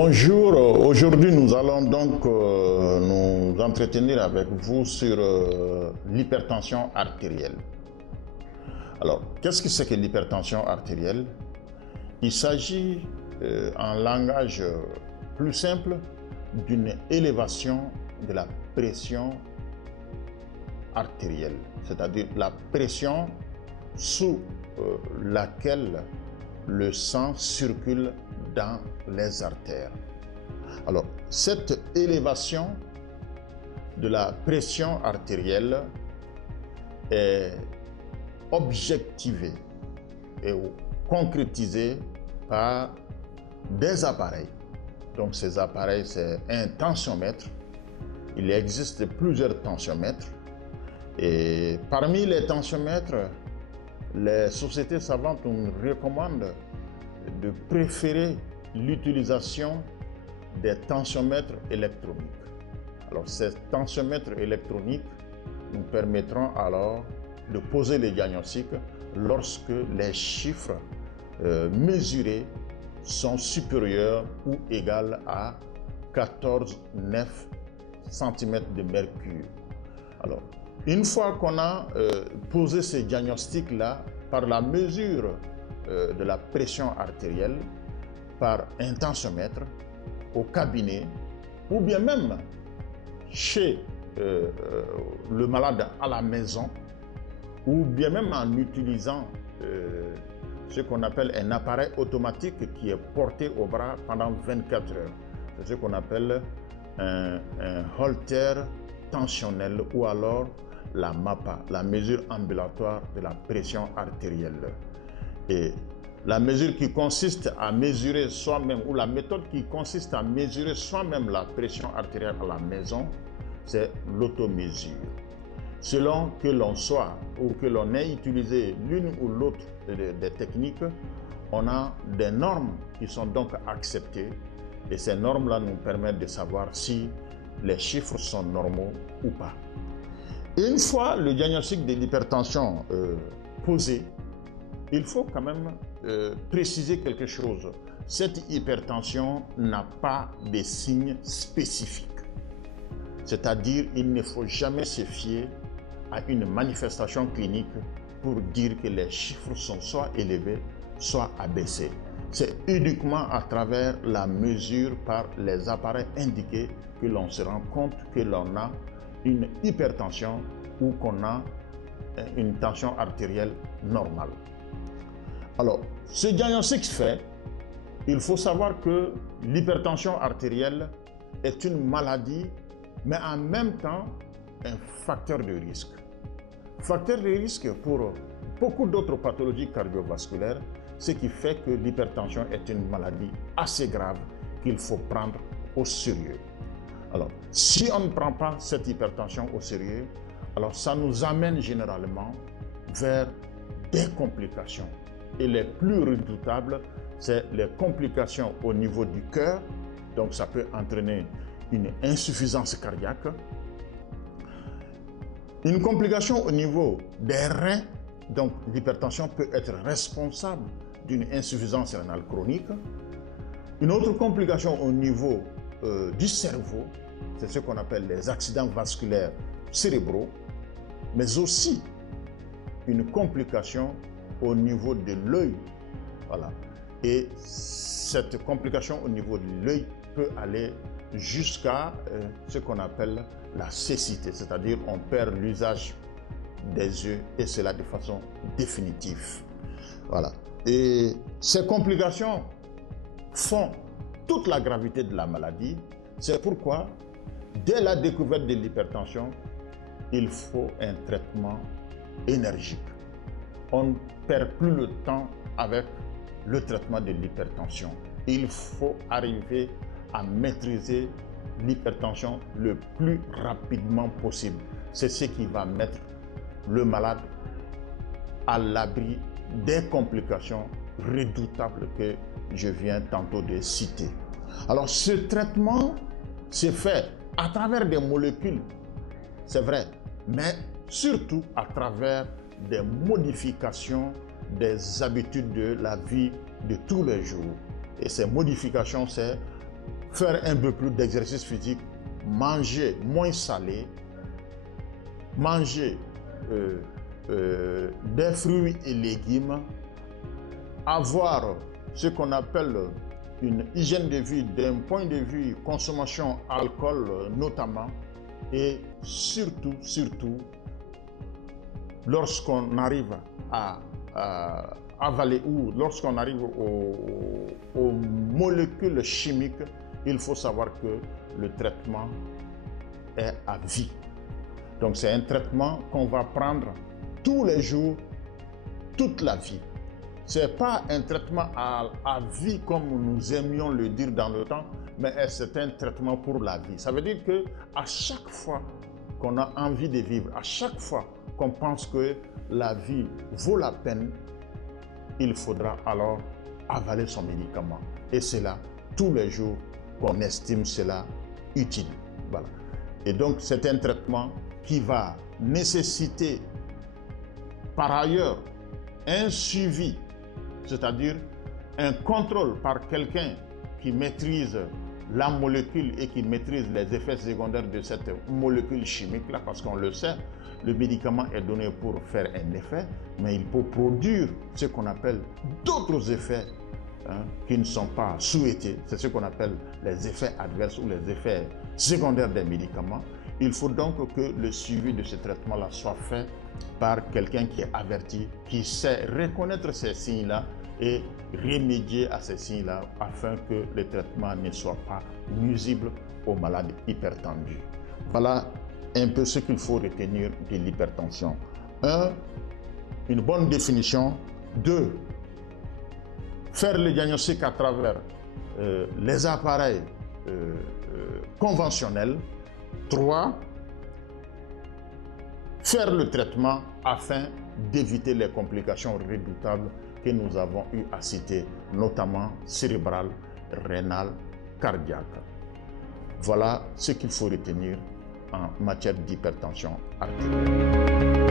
Bonjour, aujourd'hui nous allons donc nous entretenir avec vous sur l'hypertension artérielle. Alors, qu'est-ce que c'est que l'hypertension artérielle? Il s'agit en langage plus simple d'une élévation de la pression artérielle, c'est-à-dire la pression sous laquelle le sang circule dans les artères. Alors, cette élévation de la pression artérielle est objectivée et concrétisée par des appareils. Donc, ces appareils, c'est un tensiomètre. Il existe plusieurs tensiomètres. Et parmi les tensiomètres, les sociétés savantes nous recommandent de préférer l'utilisation des tensiomètres électroniques. Alors, ces tensiomètres électroniques nous permettront alors de poser les diagnostics lorsque les chiffres mesurés sont supérieurs ou égaux à 14,9 cm de mercure. Alors, une fois qu'on a posé ces diagnostics-là par la mesure de la pression artérielle, par un tensiomètre, au cabinet, ou bien même chez le malade à la maison, ou bien même en utilisant ce qu'on appelle un appareil automatique qui est porté au bras pendant 24 heures. C'est ce qu'on appelle un holter tensionnel ou alors la MAPA, la mesure ambulatoire de la pression artérielle. Et la mesure qui consiste à mesurer soi-même, ou la méthode qui consiste à mesurer soi-même la pression artérielle à la maison, c'est l'automesure. Selon que l'on soit ou que l'on ait utilisé l'une ou l'autre des techniques, on a des normes qui sont donc acceptées et ces normes-là nous permettent de savoir si les chiffres sont normaux ou pas. Et une fois le diagnostic de l'hypertension posé, il faut quand même préciser quelque chose. Cette hypertension n'a pas de signes spécifiques. C'est-à-dire, il ne faut jamais se fier à une manifestation clinique pour dire que les chiffres sont soit élevés, soit abaissés. C'est uniquement à travers la mesure par les appareils indiqués que l'on se rend compte que l'on a une hypertension ou qu'on a une tension artérielle normale. Alors, ce diagnostic fait, il faut savoir que l'hypertension artérielle est une maladie, mais en même temps un facteur de risque. Facteur de risque pour beaucoup d'autres pathologies cardiovasculaires, ce qui fait que l'hypertension est une maladie assez grave qu'il faut prendre au sérieux. Alors, si on ne prend pas cette hypertension au sérieux, alors ça nous amène généralement vers des complications. Et les plus redoutables, c'est les complications au niveau du cœur. Donc, ça peut entraîner une insuffisance cardiaque. Une complication au niveau des reins. Donc, l'hypertension peut être responsable d'une insuffisance rénale chronique. Une autre complication au niveau du cerveau, c'est ce qu'on appelle les accidents vasculaires cérébraux, mais aussi une complication au niveau de l'œil. Voilà. Et cette complication au niveau de l'œil peut aller jusqu'à ce qu'on appelle la cécité, c'est-à-dire on perd l'usage des yeux et cela de façon définitive. Voilà. Et ces complications font toute la gravité de la maladie. C'est pourquoi, dès la découverte de l'hypertension, il faut un traitement énergique. On ne perd plus le temps avec le traitement de l'hypertension. Il faut arriver à maîtriser l'hypertension le plus rapidement possible. C'est ce qui va mettre le malade à l'abri des complications redoutables que je viens tantôt de citer. Alors, ce traitement se fait à travers des molécules, c'est vrai, mais surtout à travers des modifications des habitudes de la vie de tous les jours. Et ces modifications, c'est faire un peu plus d'exercice physique, manger moins salé, manger des fruits et légumes, avoir ce qu'on appelle une hygiène de vie d'un point de vue consommation alcool notamment, et surtout lorsqu'on arrive à avaler ou lorsqu'on arrive aux molécules chimiques, il faut savoir que le traitement est à vie. Donc c'est un traitement qu'on va prendre tous les jours, toute la vie. Ce n'est pas un traitement à vie comme nous aimions le dire dans le temps, mais c'est un traitement pour la vie. Ça veut dire qu'à chaque fois qu'on a envie de vivre, à chaque fois qu'on pense que la vie vaut la peine, il faudra alors avaler son médicament. Et c'est là, tous les jours, qu'on estime cela utile. Voilà. Et donc, c'est un traitement qui va nécessiter par ailleurs un suivi, c'est-à-dire un contrôle par quelqu'un qui maîtrise la molécule et qui maîtrise les effets secondaires de cette molécule chimique-là, parce qu'on le sait, le médicament est donné pour faire un effet, mais il peut produire ce qu'on appelle d'autres effets qui ne sont pas souhaités. C'est ce qu'on appelle les effets adverses ou les effets secondaires des médicaments. Il faut donc que le suivi de ce traitement-là soit fait par quelqu'un qui est averti, qui sait reconnaître ces signes-là et remédier à ces signes-là afin que le traitement ne soit pas nuisible aux malades hypertendus. Voilà un peu ce qu'il faut retenir de l'hypertension. 1. Une bonne définition. 2. Faire le diagnostic à travers les appareils conventionnels. 3. Faire le traitement afin d'éviter les complications redoutables que nous avons eu à citer, notamment cérébrales, rénales, cardiaques. Voilà ce qu'il faut retenir en matière d'hypertension artérielle.